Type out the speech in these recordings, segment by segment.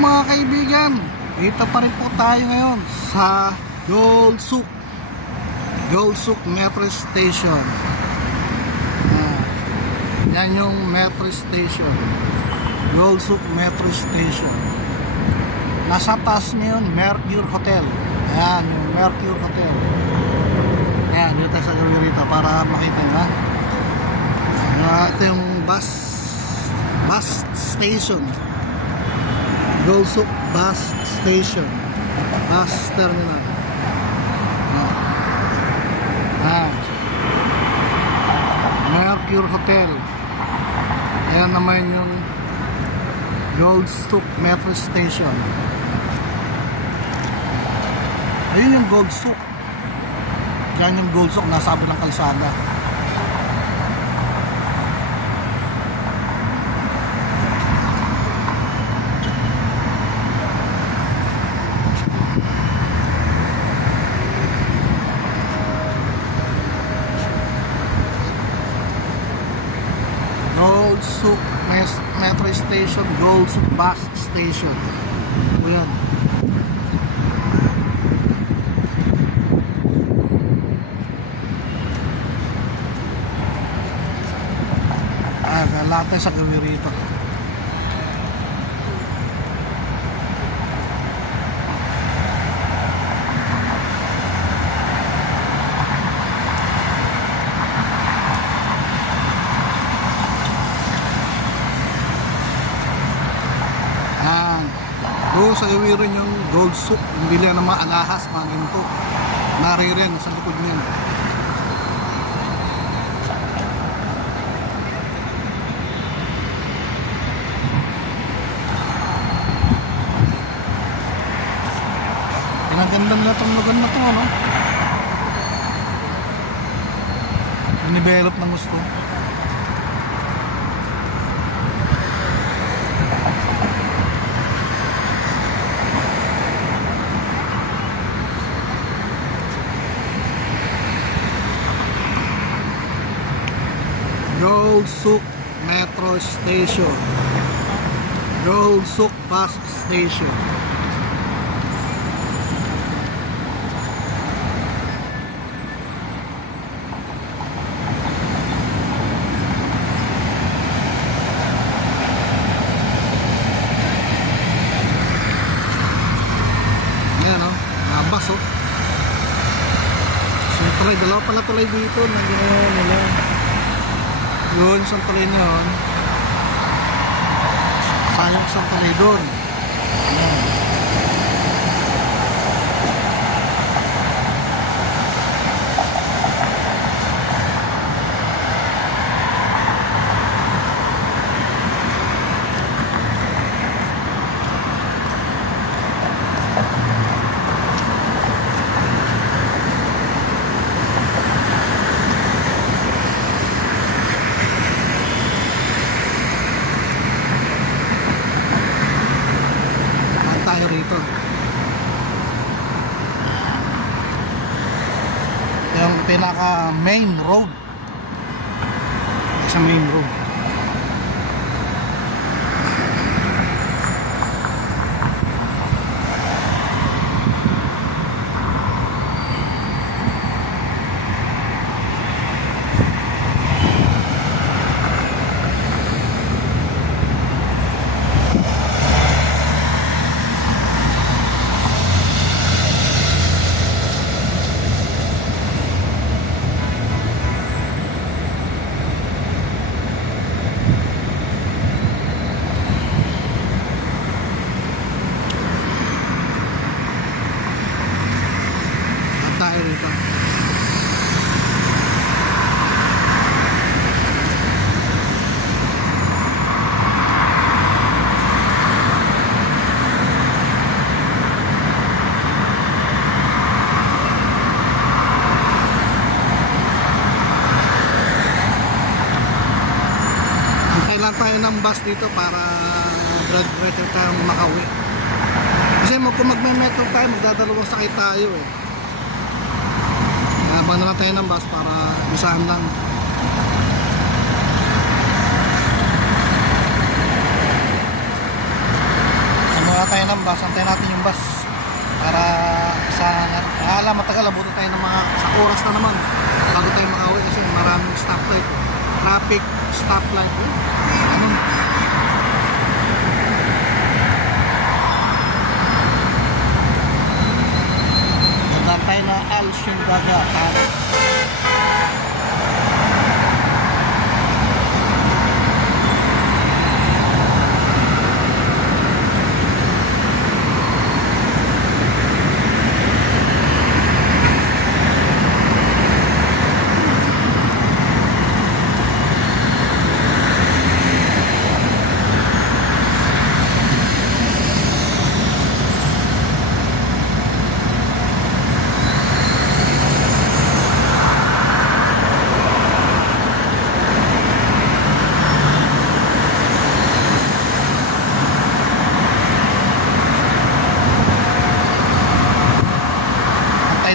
mga kaibigan, dito pa rin po tayo ngayon sa Golsuk Metro Station. Yan yung Metro Station, Golsuk Metro Station. Nasa taas niya yun, Mercure Hotel. Ayan yung Mercure Hotel. Ayan, dito tayo sa gawin rito para makita nyo, ha. Ito yung bus station, Golsuk Bus Station, bus terminal. Mercure Hotel. Ayan naman yung Golsuk Metro Station. Ayun yung Golsuk. Yan yung Golsuk, nasa abo ng kalsada. Golsuk Metro Station, Golsuk Bus Station. O yan. Lahat tayo sa gawi rito. Sa gawi rin yung Golsuk, yung bilihan ng mga alahas, mga ginto. Naririyan sa likod niyan. Pinaganda nila itong lugar na ito, ano? Nidevelop ng gusto. Golsuk Metro Station, Golsuk Bus Station. Ayan o, nabas o. So tuloy, dalawa pala tuloy dito. Nandiyan nila yun, isang tuloy na yun. Sayang isang tuloy doon. Ayan. Rito yung pinaka main road, sa main road. Tayo rito. Antay lang tayo ng bus dito para diretso tayong makauwi. Kasi kung magme-metro tayo, magdadalawang sakay tayo eh. Habang na lang tayo ng bus para bisahan lang. Ano bus. Antayin natin yung bus para matagal. Abutin tayo ng mga sa oras na naman bago tayo makauwi kasi maraming stoplight, traffic stoplight. Ganun. Dadaan tayo na Alciendaga.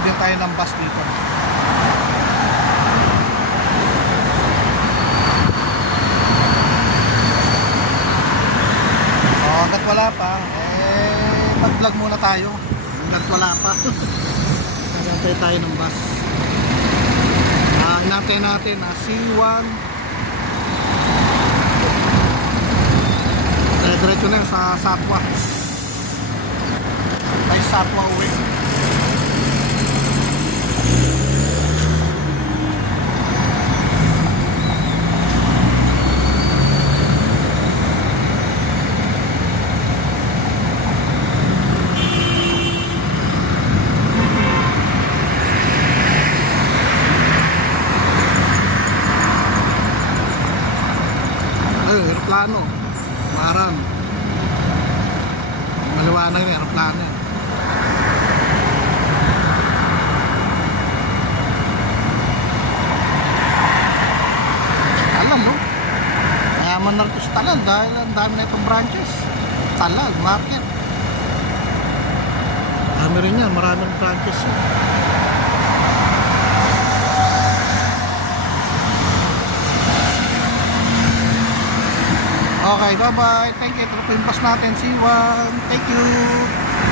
Din tayo ng bus dito. Hanggat wala pa mag-vlog muna tayo hanggat wala pa. Nagantay tayo ng bus. Inantay natin C1 diretso na yun sa Satwa ay Satwa uwi. Aeroplano, marang maliwanag na aeroplano. Alam mo, mayaman na rin sa Taal dahil ang dami na itong branches. Taal market, dami rin yan, maraming branches yun. Okay, bye-bye. Thank you. Ito na po yung pass natin. C1. Thank you.